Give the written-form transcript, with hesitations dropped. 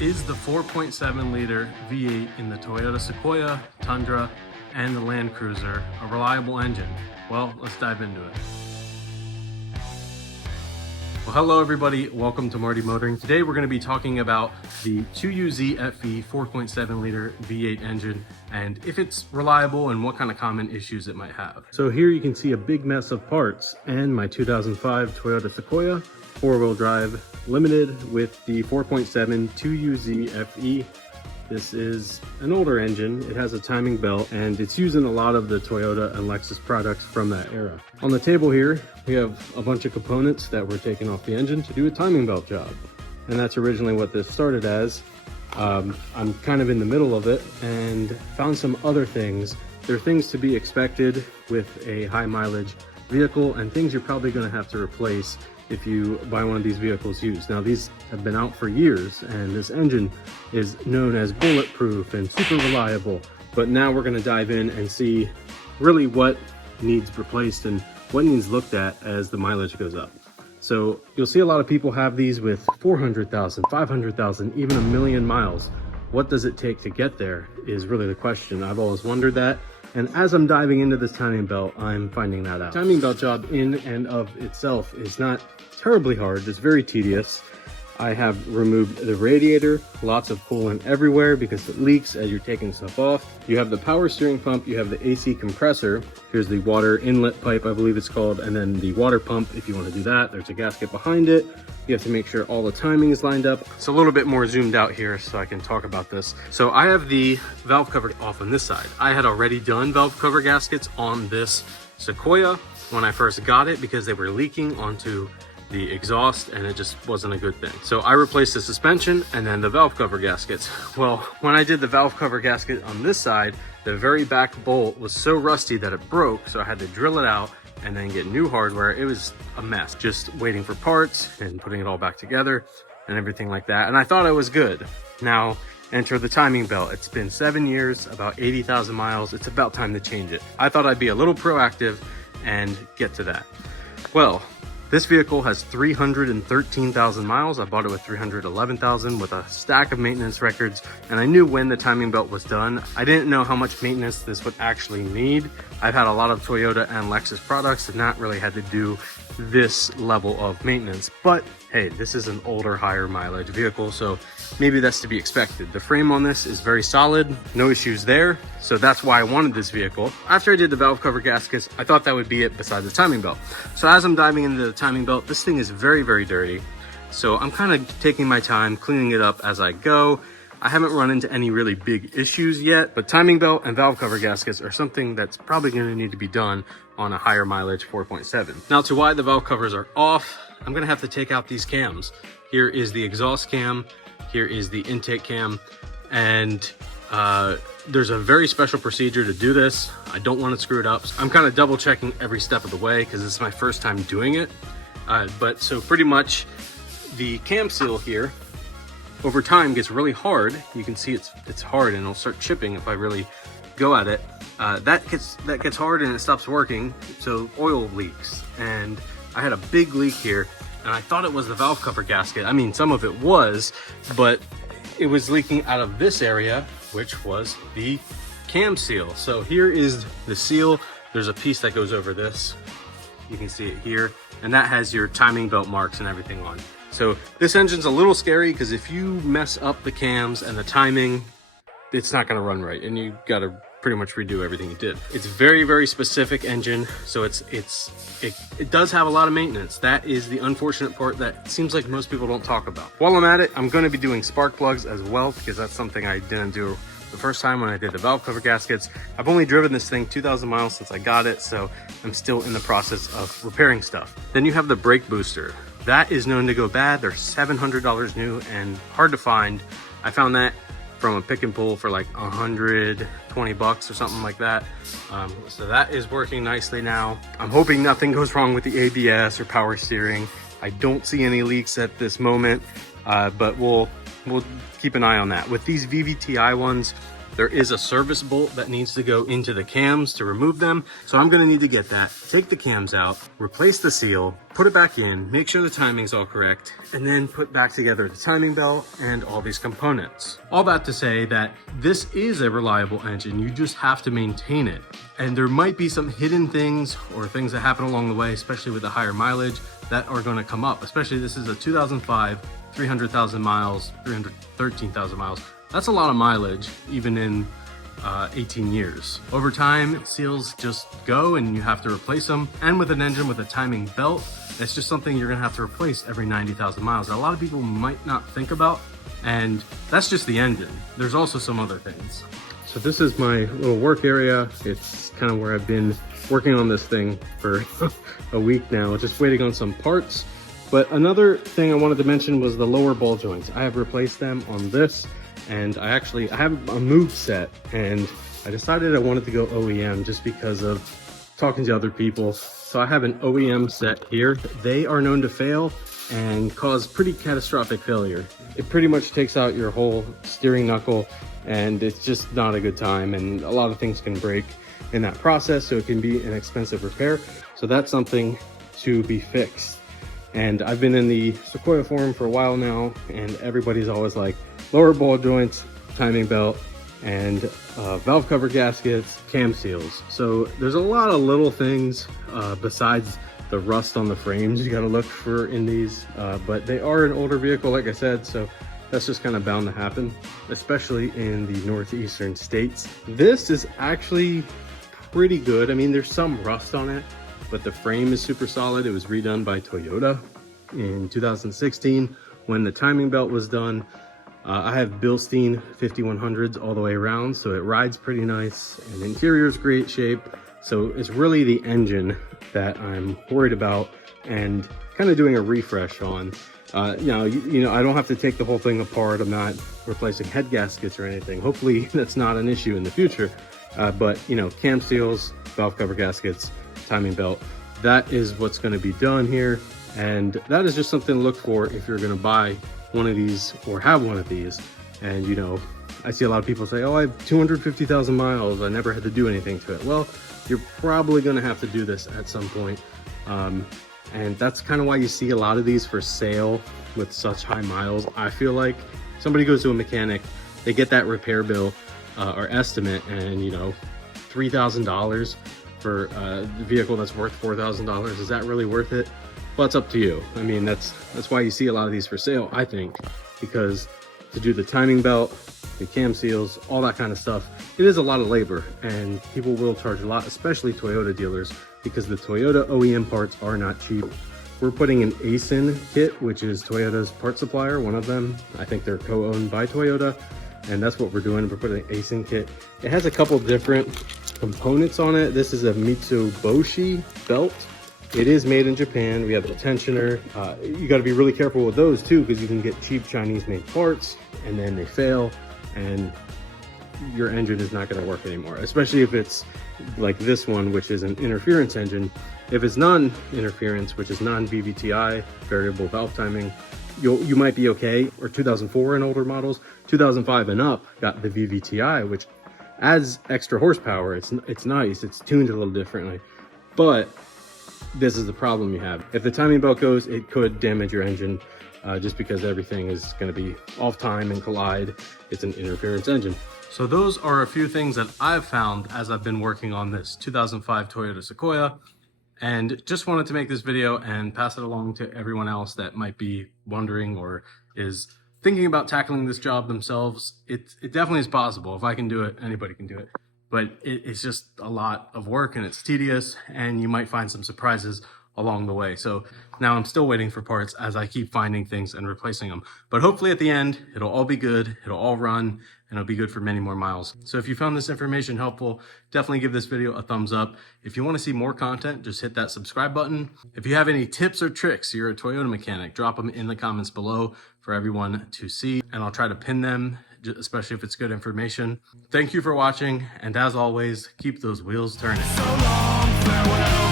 Is the 4.7 liter V8 in the Toyota Sequoia, Tundra, and the Land Cruiser a reliable engine? Well, let's dive into it. Well, hello everybody, welcome to Marty Motoring. Today we're going to be talking about the 2UZ FE 4.7 liter V8 engine and if it's reliable and what kind of common issues it might have. So here you can see a big mess of parts and my 2005 Toyota Sequoia 4-wheel drive limited with the 4.7 2UZ FE. This is an older engine. It has a timing belt and it's using a lot of the Toyota and Lexus products from that era. On the table here, we have a bunch of components that were taken off the engine to do a timing belt job. And that's originally what this started as. I'm kind of in the middle of it and found some other things. There are things to be expected with a high mileage vehicle and things you're probably going to have to replace if you buy one of these vehicles used. Now these have been out for years and this engine is known as bulletproof and super reliable, but now we're going to dive in and see really what needs replaced and what needs looked at as the mileage goes up. So you'll see a lot of people have these with 400,000, 500,000, even 1,000,000 miles. What does it take to get there is really the question. I've always wondered that. And as I'm diving into this timing belt, I'm finding that out. Timing belt job in and of itself is not terribly hard. It's very tedious. I have removed the radiator, lots of coolant everywhere because it leaks as you're taking stuff off. You have the power steering pump, you have the AC compressor. Here's the water inlet pipe, I believe it's called, and then the water pump if you want to do that. There's a gasket behind it. You have to make sure all the timing is lined up. It's a little bit more zoomed out here so I can talk about this. So I have the valve cover off on this side. I had already done valve cover gaskets on this Sequoia when I first got it because they were leaking onto the exhaust and it just wasn't a good thing. So I replaced the suspension and then the valve cover gaskets. Well, when I did the valve cover gasket on this side, the very back bolt was so rusty that it broke. So I had to drill it out and then get new hardware. It was a mess, just waiting for parts and putting it all back together and everything like that. And I thought I was good. Now enter the timing belt. It's been 7 years, about 80,000 miles. It's about time to change it. I thought I'd be a little proactive and get to that. Well, this vehicle has 313,000 miles. I bought it with 311,000 with a stack of maintenance records, and I knew when the timing belt was done. I didn't know how much maintenance this would actually need. I've had a lot of Toyota and Lexus products and not really had to do this level of maintenance, but hey, this is an older, higher mileage vehicle, so maybe that's to be expected. The frame on this is very solid, no issues there, so that's why I wanted this vehicle. After I did the valve cover gaskets, I thought that would be it besides the timing belt. So as I'm diving into the timing belt, this thing is very, very dirty. So I'm kind of taking my time, cleaning it up as I go. I haven't run into any really big issues yet, but timing belt and valve cover gaskets are something that's probably going to need to be done on a higher mileage 4.7. Now to why the valve covers are off, I'm going to have to take out these cams. Here is the exhaust cam, here is the intake cam, and there's a very special procedure to do this. I don't want to screw it up. I'm kind of double checking every step of the way because this is my first time doing it. But so pretty much the cam seal here over time gets really hard. You can see it's hard and it'll start chipping if I really go at it. That gets hard and it stops working, so oil leaks. And I had a big leak here and I thought it was the valve cover gasket. I mean, some of it was, but it was leaking out of this area, which was the cam seal. So here is the seal. There's a piece that goes over this. You can see it here, and that has your timing belt marks and everything on. So this engine's a little scary because if you mess up the cams and the timing, it's not going to run right and you got to pretty much redo everything you did. It's very, very specific engine, so it does have a lot of maintenance. That is the unfortunate part that seems like most people don't talk about. While I'm at it, I'm going to be doing spark plugs as well because that's something I didn't do the first time when I did the valve cover gaskets. I've only driven this thing 2,000 miles since I got it, so I'm still in the process of repairing stuff. Then you have the brake booster. That is known to go bad. They're $700 new and hard to find. I found that from a pick and pull for like 120 bucks or something like that. So that is working nicely now. I'm hoping nothing goes wrong with the ABS or power steering. I don't see any leaks at this moment, but we'll keep an eye on that. With these VVTi ones, there is a service bolt that needs to go into the cams to remove them. So I'm gonna need to get that, take the cams out, replace the seal, put it back in, make sure the timing's all correct, and then put back together the timing belt and all these components. All that to say that this is a reliable engine. You just have to maintain it. And there might be some hidden things or things that happen along the way, especially with the higher mileage, that are gonna come up. Especially this is a 2005, 300,000 miles, 313,000 miles. That's a lot of mileage, even in 18 years. Over time, seals just go and you have to replace them. And with an engine with a timing belt, it's just something you're gonna have to replace every 90,000 miles. That a lot of people might not think about, and that's just the engine. There's also some other things. So this is my little work area. It's kind of where I've been working on this thing for a week now, just waiting on some parts. But another thing I wanted to mention was the lower ball joints. I have replaced them on this, and I have a move set, and I decided I wanted to go OEM just because of talking to other people. So I have an OEM set here. They are known to fail and cause pretty catastrophic failure. It pretty much takes out your whole steering knuckle, and it's just not a good time, and a lot of things can break in that process, so it can be an expensive repair. So that's something to be fixed. And I've been in the Sequoia forum for a while now, and everybody's always like, lower ball joints, timing belt, and valve cover gaskets, cam seals. So there's a lot of little things besides the rust on the frames you gotta look for in these, but they are an older vehicle, like I said, so that's just kind of bound to happen, especially in the northeastern states. This is actually pretty good. I mean, there's some rust on it, but the frame is super solid. It was redone by Toyota in 2016 when the timing belt was done. I have Bilstein 5100s all the way around, so it rides pretty nice, and the interior is great shape. So it's really the engine that I'm worried about and kind of doing a refresh on. You know, I don't have to take the whole thing apart. I'm not replacing head gaskets or anything. Hopefully that's not an issue in the future. But you know, cam seals, valve cover gaskets, timing belt, that is what's going to be done here. And that is just something to look for if you're going to buy one of these or have one of these. And you know, I see a lot of people say, oh, I have 250,000 miles. I never had to do anything to it. Well, you're probably going to have to do this at some point. And that's kind of why you see a lot of these for sale with such high miles. I feel like somebody goes to a mechanic, they get that repair bill or estimate, and you know, $3,000 for a vehicle that's worth $4,000. Is that really worth it? Well, it's up to you. I mean, that's why you see a lot of these for sale, I think, because to do the timing belt, the cam seals, all that kind of stuff, it is a lot of labor, and people will charge a lot, especially Toyota dealers, because the Toyota OEM parts are not cheap. We're putting an ASIN kit, which is Toyota's part supplier, one of them. I think they're co-owned by Toyota, and that's what we're doing. We're putting an ASIN kit. It has a couple different components on it. This is a Mitsubishi belt. It is made in Japan. We have the tensioner. You got to be really careful with those too, because you can get cheap Chinese made parts and then they fail and your engine is not going to work anymore, especially if it's like this one, which is an interference engine. If it's non-interference, which is non-VVTi, variable valve timing, you might be okay. Or 2004 and older models, 2005 and up got the VVTi, which adds extra horsepower. It's nice. It's tuned a little differently, but this is the problem you have. If the timing belt goes, it could damage your engine just because everything is going to be off time and collide. It's an interference engine. So those are a few things that I've found as I've been working on this 2005 Toyota Sequoia, and just wanted to make this video and pass it along to everyone else that might be wondering or is thinking about tackling this job themselves. It definitely is possible. If I can do it, anybody can do it. But it's just a lot of work and it's tedious, and you might find some surprises along the way. So now I'm still waiting for parts as I keep finding things and replacing them. But hopefully at the end, it'll all be good, it'll all run, and it'll be good for many more miles. So if you found this information helpful, definitely give this video a thumbs up. If you want to see more content, just hit that subscribe button. If you have any tips or tricks, you're a Toyota mechanic, drop them in the comments below for everyone to see, and I'll try to pin them, especially if it's good information. Thank you for watching, and as always, keep those wheels turning. So long, farewell.